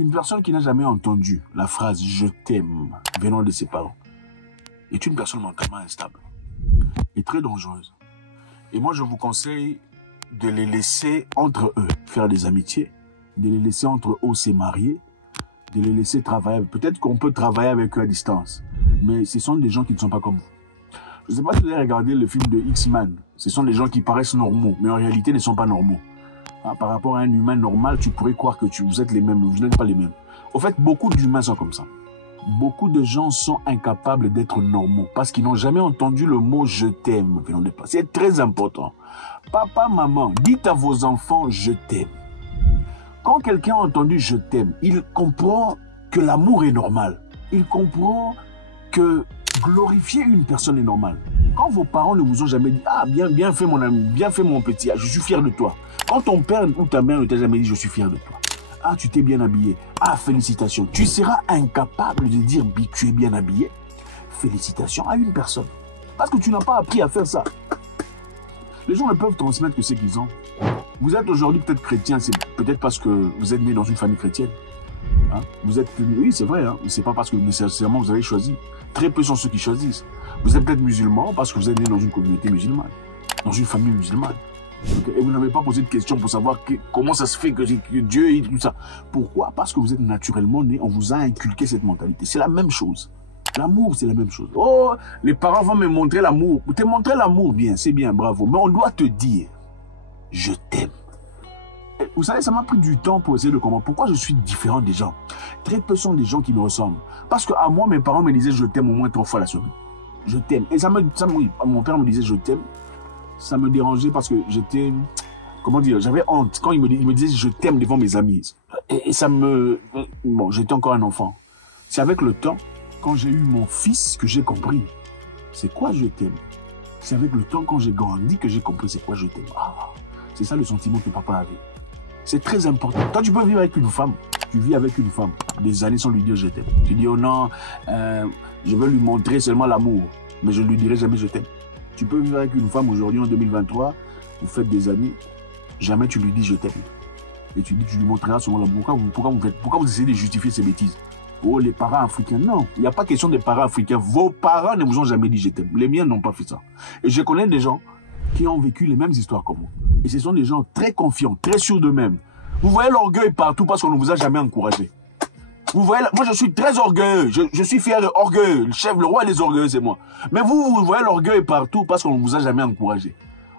Une personne qui n'a jamais entendu la phrase « je t'aime » venant de ses parents est une personne mentalement instable et très dangereuse. Et moi, je vous conseille de les laisser entre eux faire des amitiés, de les laisser entre eux se marier, de les laisser travailler. Peut-être qu'on peut travailler avec eux à distance, mais ce sont des gens qui ne sont pas comme vous. Je ne sais pas si vous avez regardé le film de X-Men. Ce sont des gens qui paraissent normaux, mais en réalité ne sont pas normaux. Par rapport à un humain normal, tu pourrais croire que vous êtes les mêmes, mais vous n'êtes pas les mêmes. Au fait, beaucoup d'humains sont comme ça. Beaucoup de gens sont incapables d'être normaux parce qu'ils n'ont jamais entendu le mot « je t'aime ». C'est très important. Papa, maman, dites à vos enfants « je t'aime ». Quand quelqu'un a entendu « je t'aime », il comprend que l'amour est normal. Il comprend que glorifier une personne est normal. Quand vos parents ne vous ont jamais dit « ah, bien fait mon ami, bien fait mon petit, je suis fier de toi ». Quand ton père ou ta mère ne t'a jamais dit « je suis fier de toi ». Ah, tu t'es bien habillé. Ah, félicitations. Tu seras incapable de dire « tu es bien habillé ». Félicitations à une personne. Parce que tu n'as pas appris à faire ça. Les gens ne peuvent transmettre que ce qu'ils ont. Vous êtes aujourd'hui peut-être chrétien, c'est peut-être parce que vous êtes né dans une famille chrétienne. Hein? Vous êtes, oui, c'est vrai, hein? C'est pas parce que nécessairement vous avez choisi. Très peu sont ceux qui choisissent. Vous êtes peut-être musulman parce que vous êtes né dans une communauté musulmane, dans une famille musulmane. Et vous n'avez pas posé de questions pour savoir comment ça se fait que Dieu et tout ça. Pourquoi? Parce que vous êtes naturellement né, on vous a inculqué cette mentalité. C'est la même chose. L'amour, c'est la même chose. Oh, les parents vont me montrer l'amour. Te montrer l'amour, bien, c'est bien, bravo. Mais on doit te dire, je t'aime. Vous savez, ça m'a pris du temps pour essayer de comprendre pourquoi je suis différent des gens. Très peu sont des gens qui me ressemblent. Parce qu'à moi, mes parents me disaient, je t'aime au moins 3 fois la semaine. Je t'aime. Et oui, mon père me disait, je t'aime. Ça me dérangeait parce que j'étais, comment dire, j'avais honte. Quand il me disait je t'aime devant mes amis. Et ça me... Bon, j'étais encore un enfant. C'est avec le temps, quand j'ai eu mon fils, que j'ai compris. C'est quoi je t'aime? C'est avec le temps, quand j'ai grandi, que j'ai compris c'est quoi je t'aime. Ah, c'est ça le sentiment que papa avait. C'est très important. Toi, tu peux vivre avec une femme. Tu vis avec une femme des années sans lui dire je t'aime. Tu dis oh non, je veux lui montrer seulement l'amour. Mais je ne lui dirai jamais je t'aime. Tu peux vivre avec une femme aujourd'hui en 2023, vous faites des années, jamais tu lui dis je t'aime. Et tu lui montreras souvent l'amour. Pourquoi vous essayez de justifier ces bêtises? Oh, les parents africains, non. Il n'y a pas question des parents africains. Vos parents ne vous ont jamais dit je t'aime. Les miens n'ont pas fait ça. Et je connais des gens qui ont vécu les mêmes histoires que moi. Et ce sont des gens très confiants, très sûrs d'eux-mêmes. Vous voyez l'orgueil partout parce qu'on ne vous a jamais encouragé. Vous voyez, moi je suis très orgueilleux, je suis fier de orgueil, le roi des orgueils c'est moi. Mais vous voyez l'orgueil partout parce qu'on ne vous a jamais encouragé.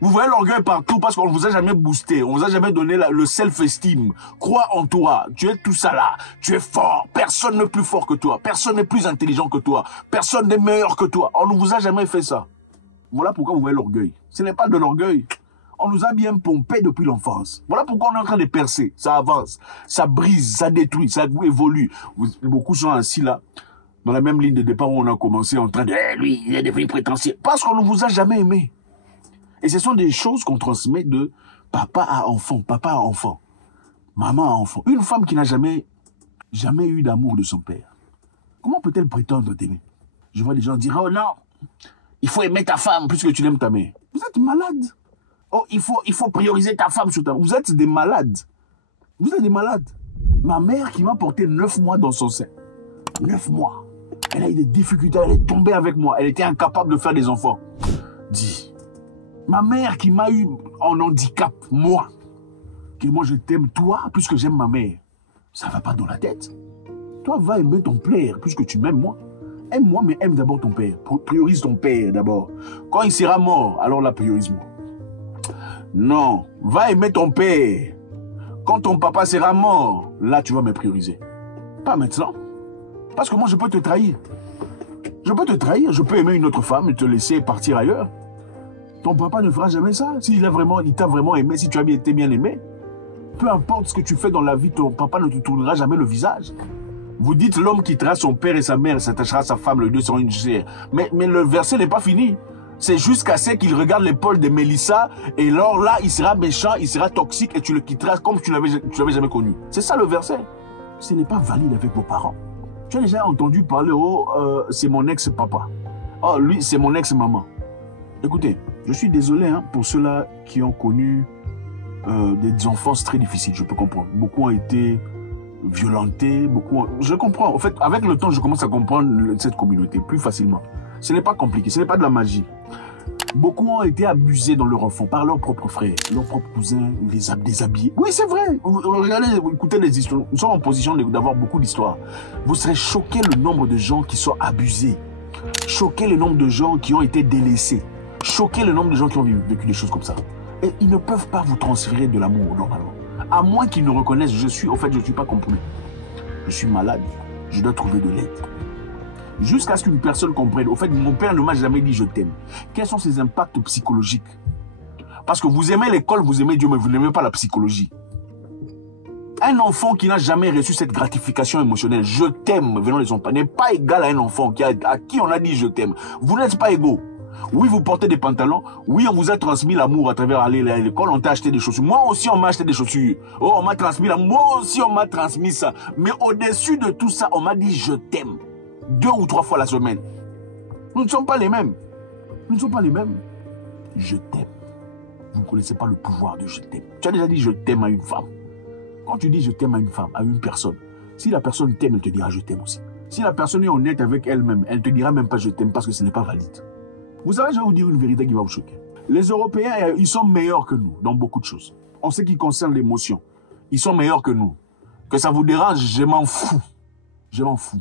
Vous voyez l'orgueil partout parce qu'on ne vous a jamais boosté, on ne vous a jamais donné le self-esteem. Crois en toi, tu es tout ça là, tu es fort, personne n'est plus fort que toi, personne n'est plus intelligent que toi, personne n'est meilleur que toi. On ne vous a jamais fait ça. Voilà pourquoi vous voyez l'orgueil. Ce n'est pas de l'orgueil. On nous a bien pompé depuis l'enfance. Voilà pourquoi on est en train de percer. Ça avance, ça brise, ça détruit, ça évolue. Beaucoup sont assis là, dans la même ligne de départ où on a commencé en train de « lui, il est devenu prétentieux ». Parce qu'on ne vous a jamais aimé. Et ce sont des choses qu'on transmet de papa à enfant, maman à enfant. Une femme qui n'a jamais eu d'amour de son père, comment peut-elle prétendre t'aimer? Je vois des gens dire « oh non, il faut aimer ta femme plus que tu l'aimes ta mère ». Vous êtes malade. Oh, il faut prioriser ta femme sur ta... Vous êtes des malades. Vous êtes des malades. Ma mère qui m'a porté 9 mois dans son sein. 9 mois. Elle a eu des difficultés, elle est tombée avec moi. Elle était incapable de faire des enfants. Dis. Ma mère qui m'a eu en handicap, moi. Que moi je t'aime toi plus que j'aime ma mère. Ça va pas dans la tête. Toi, va aimer ton père plus que tu m'aimes moi. Aime-moi, mais aime d'abord ton père. Priorise ton père d'abord. Quand il sera mort, alors là, priorise-moi. Non, va aimer ton père. Quand ton papa sera mort, là tu vas me prioriser. Pas maintenant. Parce que moi je peux te trahir. Je peux te trahir, je peux aimer une autre femme et te laisser partir ailleurs. Ton papa ne fera jamais ça. S'il t'a vraiment aimé, si tu as été bien aimé, peu importe ce que tu fais dans la vie, ton papa ne te tournera jamais le visage. Vous dites l'homme quittera son père et sa mère, s'attachera à sa femme, les deux seront une chair. Mais le verset n'est pas fini. C'est jusqu'à ce qu'il regarde l'épaule de Mélissa et alors là, il sera méchant, il sera toxique et tu le quitteras comme tu l'avais jamais connu. C'est ça le verset. Ce n'est pas valide avec vos parents. Tu as déjà entendu parler, oh, c'est mon ex-papa. Oh, lui, c'est mon ex-maman. Écoutez, je suis désolé hein, pour ceux-là qui ont connu des enfances très difficiles, je peux comprendre. Beaucoup ont été violentés, beaucoup... Je comprends. En fait, avec le temps, je commence à comprendre cette communauté plus facilement. Ce n'est pas compliqué, ce n'est pas de la magie. Beaucoup ont été abusés dans leur enfant par leurs propres frères, leurs propres cousins, les déshabillés. Oui, c'est vrai. Regardez, écoutez les histoires. Nous sommes en position d'avoir beaucoup d'histoires. Vous serez choqués le nombre de gens qui sont abusés. Choqués le nombre de gens qui ont été délaissés. Choqués le nombre de gens qui ont vécu des choses comme ça. Et ils ne peuvent pas vous transférer de l'amour normalement. À moins qu'ils ne reconnaissent, je suis pas compris. Je suis malade, je dois trouver de l'aide. Jusqu'à ce qu'une personne comprenne. Au fait, mon père ne m'a jamais dit je t'aime. Quels sont ses impacts psychologiques? Parce que vous aimez l'école, vous aimez Dieu, mais vous n'aimez pas la psychologie. Un enfant qui n'a jamais reçu cette gratification émotionnelle, je t'aime, venant de son père, n'est pas égal à un enfant à qui on a dit je t'aime. Vous n'êtes pas égaux. Oui, vous portez des pantalons. Oui, on vous a transmis l'amour à travers aller à l'école. On t'a acheté des chaussures. Moi aussi, on m'a acheté des chaussures. Oh, on m'a transmis l'amour. Moi aussi, on m'a transmis ça. Mais au-dessus de tout ça, on m'a dit je t'aime. 2 ou 3 fois la semaine. Nous ne sommes pas les mêmes. Nous ne sommes pas les mêmes. Je t'aime. Vous ne connaissez pas le pouvoir de je t'aime. Tu as déjà dit je t'aime à une femme. Quand tu dis je t'aime à une femme, à une personne, si la personne t'aime, elle te dira je t'aime aussi. Si la personne est honnête avec elle-même, elle ne te dira même pas je t'aime parce que ce n'est pas valide. Vous savez, je vais vous dire une vérité qui va vous choquer. Les Européens, ils sont meilleurs que nous dans beaucoup de choses. En ce qui concerne l'émotion, ils sont meilleurs que nous. Que ça vous dérange, je m'en fous. Je m'en fous.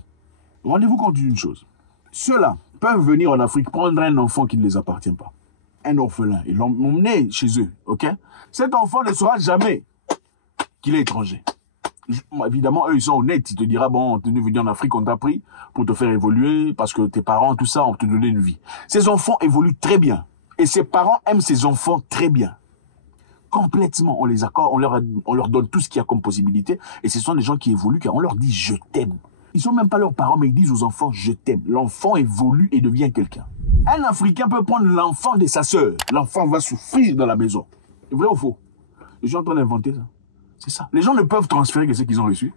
Rendez-vous compte d'une chose. Ceux-là peuvent venir en Afrique prendre un enfant qui ne les appartient pas. Un orphelin. Ils l'emmener chez eux, ok? Cet enfant ne saura jamais qu'il est étranger. Évidemment, eux, ils sont honnêtes. Ils te diront, bon, tu es venu en Afrique, on t'a pris pour te faire évoluer, parce que tes parents, tout ça, ont te donné une vie. Ces enfants évoluent très bien. Et ces parents aiment ces enfants très bien. Complètement, on les accorde, on leur donne tout ce qu'il y a comme possibilité. Et ce sont des gens qui évoluent, car on leur dit, je t'aime. Ils ne sont même pas leurs parents, mais ils disent aux enfants, je t'aime. L'enfant évolue et devient quelqu'un. Un Africain peut prendre l'enfant de sa sœur. L'enfant va souffrir dans la maison. Vrai ou faux? Les gens sont en train d'inventer ça. C'est ça. Les gens ne peuvent transférer que ce qu'ils ont reçu.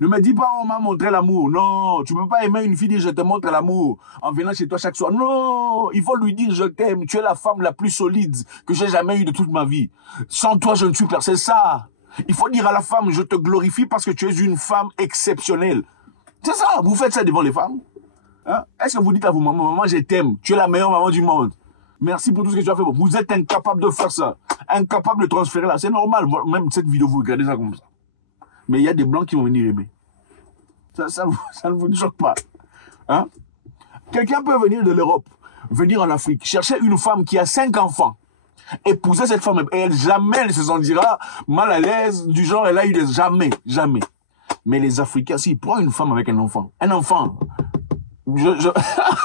Ne me dis pas, on m'a montré l'amour. Non, tu ne peux pas aimer une fille dire je te montre l'amour en venant chez toi chaque soir. Non, il faut lui dire je t'aime. Tu es la femme la plus solide que j'ai jamais eue de toute ma vie. Sans toi, je ne suis personne. C'est ça. Il faut dire à la femme, je te glorifie parce que tu es une femme exceptionnelle. C'est ça, vous faites ça devant les femmes. Hein? Est-ce que vous dites à vos mamans, maman, je t'aime, tu es la meilleure maman du monde. Merci pour tout ce que tu as fait. Vous êtes incapable de faire ça. Incapable de transférer là. C'est normal. Même cette vidéo, vous regardez ça comme ça. Mais il y a des blancs qui vont venir aimer. Ça ne vous choque pas. Hein? Quelqu'un peut venir de l'Europe, venir en Afrique, chercher une femme qui a 5 enfants, épouser cette femme, et elle jamais elle se sentira mal à l'aise, du genre, elle a eu des... Jamais, jamais. Mais les Africains, s'ils prennent une femme avec un enfant,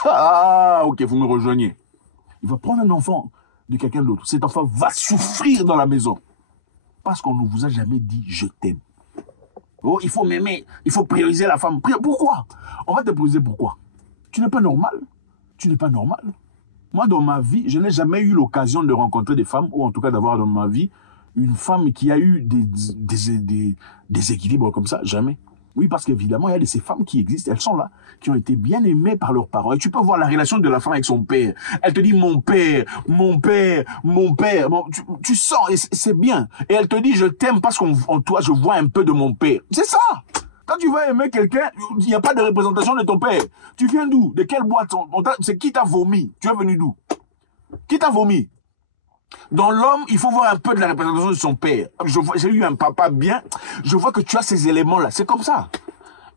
ah, ok, vous me rejoignez. Il va prendre un enfant de quelqu'un d'autre. Cet enfant va souffrir dans la maison. Parce qu'on ne vous a jamais dit « je t'aime ». Oh, il faut m'aimer, il faut prioriser la femme. Pourquoi? On va te prioriser pourquoi? Tu n'es pas normal. Tu n'es pas normal. Moi, dans ma vie, je n'ai jamais eu l'occasion de rencontrer des femmes, ou en tout cas d'avoir dans ma vie une femme qui a eu des équilibres comme ça. Jamais. Oui, parce qu'évidemment, il y a de ces femmes qui existent, elles sont là, qui ont été bien aimées par leurs parents. Et tu peux voir la relation de la femme avec son père. Elle te dit mon père, mon père, mon père. Bon, tu sens, et c'est bien. Et elle te dit je t'aime parce qu'en toi, je vois un peu de mon père. C'est ça. Quand tu vas aimer quelqu'un, il n'y a pas de représentation de ton père. Tu viens d'où? De quelle boîte? C'est qui t'a vomi? Tu es venu d'où? Qui t'a vomi? Dans l'homme, il faut voir un peu de la représentation de son père. J'ai eu un papa bien, je vois que tu as ces éléments-là. C'est comme ça.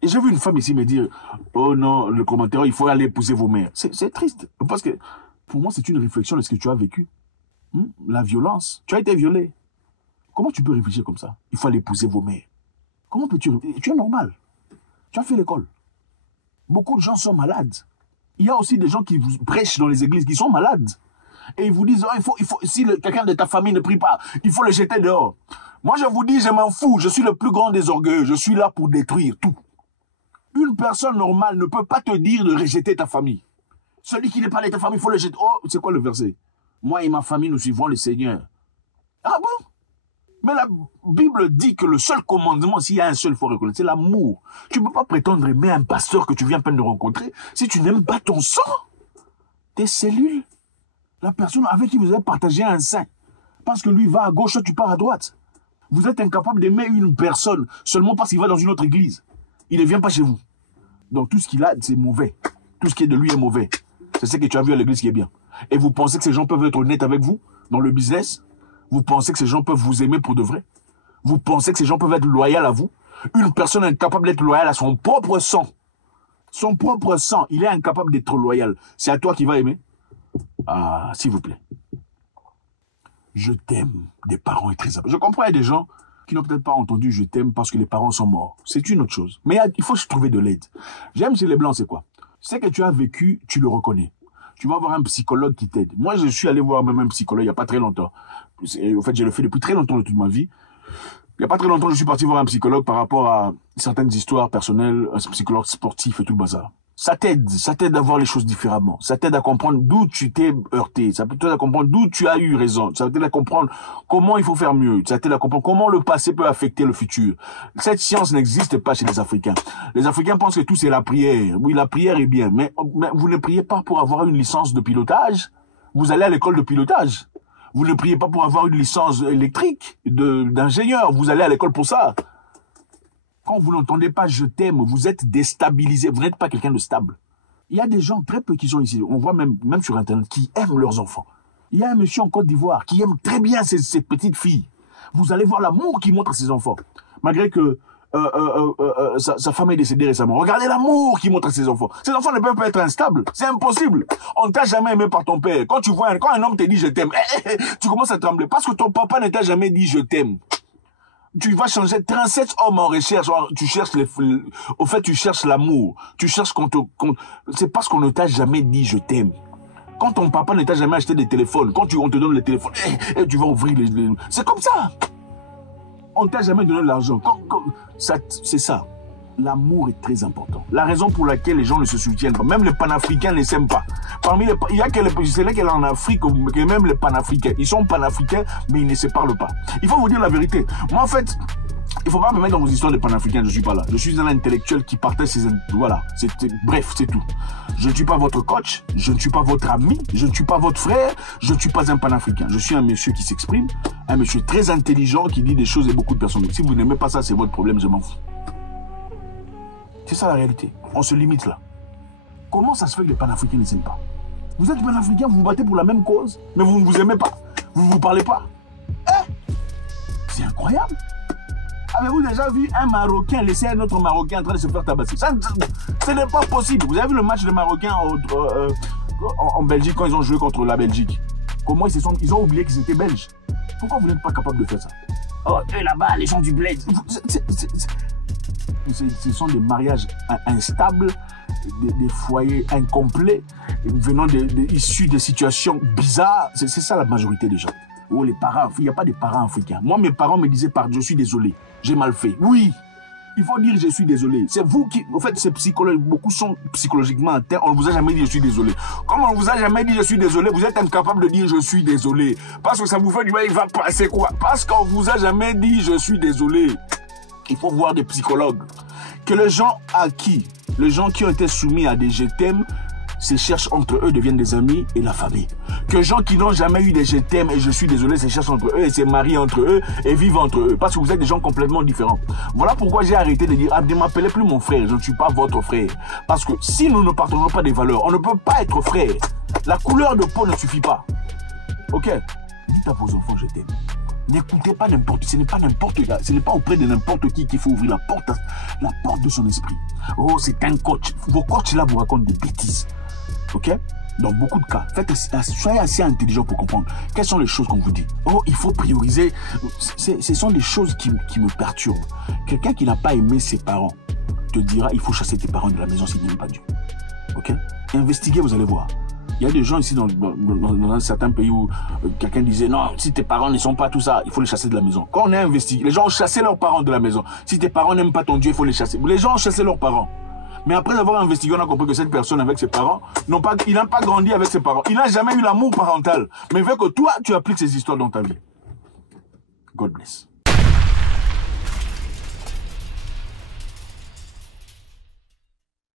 Et j'ai vu une femme ici me dire, oh non, le commentaire, il faut aller épouser vos mères. C'est triste. Parce que pour moi, c'est une réflexion de ce que tu as vécu. La violence. Tu as été violé. Comment tu peux réfléchir comme ça? Il faut aller épouser vos mères. Comment peux-tu... Tu es normal. Tu as fait l'école. Beaucoup de gens sont malades. Il y a aussi des gens qui vous prêchent dans les églises qui sont malades. Et ils vous disent, oh, si quelqu'un de ta famille ne prie pas, il faut le jeter dehors. Moi, je vous dis, je m'en fous. Je suis le plus grand des orgueilleux. Je suis là pour détruire tout. Une personne normale ne peut pas te dire de rejeter ta famille. Celui qui n'est pas de ta famille, il faut le jeter. Oh, c'est quoi le verset? Moi et ma famille, nous suivons le Seigneur. Ah bon? Mais la Bible dit que le seul commandement, s'il y a un seul, il faut reconnaître, c'est l'amour. Tu ne peux pas prétendre aimer un pasteur que tu viens à peine de rencontrer si tu n'aimes pas ton sang, tes cellules. La personne avec qui vous avez partagé un sein. Parce que lui va à gauche, toi tu pars à droite. Vous êtes incapable d'aimer une personne seulement parce qu'il va dans une autre église. Il ne vient pas chez vous. Donc tout ce qu'il a, c'est mauvais. Tout ce qui est de lui est mauvais. C'est ce que tu as vu à l'église qui est bien. Et vous pensez que ces gens peuvent être honnêtes avec vous dans le business? Vous pensez que ces gens peuvent vous aimer pour de vrai? Vous pensez que ces gens peuvent être loyaux à vous? Une personne incapable d'être loyale à son propre sang. Son propre sang, il est incapable d'être loyal. C'est à toi qui va aimer? Ah, s'il vous plaît. Je t'aime des parents est très important. Je comprends, il y a des gens qui n'ont peut-être pas entendu je t'aime parce que les parents sont morts. C'est une autre chose. Mais il faut se trouver de l'aide. J'aime chez les Blancs, c'est quoi? Ce que tu as vécu, tu le reconnais. Tu vas voir un psychologue qui t'aide. Moi, je suis allé voir même un psychologue il n'y a pas très longtemps. En fait, je le fais depuis très longtemps de toute ma vie. Il n'y a pas très longtemps, je suis parti voir un psychologue par rapport à certaines histoires personnelles, un psychologue sportif et tout le bazar. Ça t'aide à voir les choses différemment. Ça t'aide à comprendre d'où tu t'es heurté. Ça t'aide à comprendre d'où tu as eu raison. Ça t'aide à comprendre comment il faut faire mieux. Ça t'aide à comprendre comment le passé peut affecter le futur. Cette science n'existe pas chez les Africains. Les Africains pensent que tout c'est la prière. Oui, la prière est bien, mais vous ne priez pas pour avoir une licence de pilotage. Vous allez à l'école de pilotage. Vous ne priez pas pour avoir une licence électrique d'ingénieur. Vous allez à l'école pour ça. Quand vous n'entendez pas « je t'aime », vous êtes déstabilisé. Vous n'êtes pas quelqu'un de stable. Il y a des gens très peu qui sont ici. On voit même sur Internet qui aiment leurs enfants. Il y a un monsieur en Côte d'Ivoire qui aime très bien ses petites filles. Vous allez voir l'amour qu'il montre à ses enfants. Malgré que sa femme est décédée récemment. Regardez l'amour qu'il montre à ses enfants. Ses enfants ne peuvent pas être instables. C'est impossible. On ne t'a jamais aimé par ton père. Quand un homme te dit « je t'aime », tu commences à trembler parce que ton papa ne t'a jamais dit « je t'aime ». Tu vas changer 37 hommes en recherche. Tu cherches au fait, tu cherches l'amour. Tu cherches c'est parce qu'on ne t'a jamais dit je t'aime. Quand ton papa ne t'a jamais acheté des téléphones, quand on te donne les téléphones, tu vas ouvrir c'est comme ça. On ne t'a jamais donné de l'argent. C'est ça. L'amour est très important. La raison pour laquelle les gens ne se soutiennent pas, même les panafricains ne s'aiment pas. Il y a c'est là qu'elle est en Afrique, que même les panafricains, ils sont panafricains, mais ils ne se parlent pas. Il faut vous dire la vérité. Moi, en fait, il ne faut pas me mettre dans vos histoires de panafricains, je ne suis pas là. Je suis un intellectuel qui partage ses... Voilà, bref, c'est tout. Je ne suis pas votre coach, je ne suis pas votre ami, je ne suis pas votre frère, je ne suis pas un panafricain. Je suis un monsieur qui s'exprime, un monsieur très intelligent qui dit des choses et beaucoup de personnes. Si vous n'aimez pas ça, c'est votre problème, je m'en fous. C'est ça la réalité. On se limite là. Comment ça se fait que les panafricains ne s'aiment pas? Vous êtes panafricains, vous vous battez pour la même cause, mais vous ne vous aimez pas. Vous ne vous parlez pas. C'est incroyable. Avez-vous déjà vu un Marocain laisser un autre Marocain en train de se faire tabasser? Ce n'est pas possible. Vous avez vu le match de Marocains en Belgique quand ils ont joué contre la Belgique? Comment ils ont oublié qu'ils étaient belges? Pourquoi vous n'êtes pas capable de faire ça? Oh, eux là-bas, les gens du bled. Ce sont des mariages instables, des foyers incomplets, issus de situations bizarres. C'est ça la majorité des gens. Oh, les parents, il n'y a pas de parents africains. Moi, mes parents me disaient, je suis désolé, j'ai mal fait. Oui, il faut dire je suis désolé. C'est vous qui, en fait, beaucoup sont psychologiquement atteints. On ne vous a jamais dit je suis désolé. Comme on ne vous a jamais dit je suis désolé, vous êtes incapable de dire je suis désolé. Parce que ça vous fait du mal, il va passer quoi? Parce qu'on ne vous a jamais dit je suis désolé. Il faut voir des psychologues. Que les gens qui ont été soumis à des je t'aime, se cherchent entre eux, deviennent des amis et la famille. Que les gens qui n'ont jamais eu des je t'aime et je suis désolé, se cherchent entre eux et se marient entre eux et vivent entre eux. Parce que vous êtes des gens complètement différents. Voilà pourquoi j'ai arrêté de dire, ne m'appelez plus mon frère, je ne suis pas votre frère. Parce que si nous ne partageons pas des valeurs, on ne peut pas être frère. La couleur de peau ne suffit pas. Ok? Dites à vos enfants, je t'aime. N'écoutez pas n'importe qui, ce n'est pas n'importe qui, ce n'est pas auprès de n'importe qui qu'il faut ouvrir la porte de son esprit. Oh, c'est un coach. Vos coachs là vous racontent des bêtises. Ok? Dans beaucoup de cas, soyez assez intelligent pour comprendre quelles sont les choses qu'on vous dit. Oh, il faut prioriser. Ce sont des choses qui me perturbent. Quelqu'un qui n'a pas aimé ses parents te dira il faut chasser tes parents de la maison s'ils n'aiment pas Dieu. Ok? Et investiguez, vous allez voir. Il y a des gens ici dans un certain pays où quelqu'un disait non, si tes parents ne sont pas tout ça, il faut les chasser de la maison. Quand on a investigué, les gens ont chassé leurs parents de la maison. Si tes parents n'aiment pas ton Dieu, il faut les chasser. Les gens ont chassé leurs parents. Mais après avoir investigué, on a compris que cette personne avec ses parents, il n'a pas grandi avec ses parents. Il n'a jamais eu l'amour parental. Mais veut que toi, tu appliques ces histoires dans ta vie. God bless.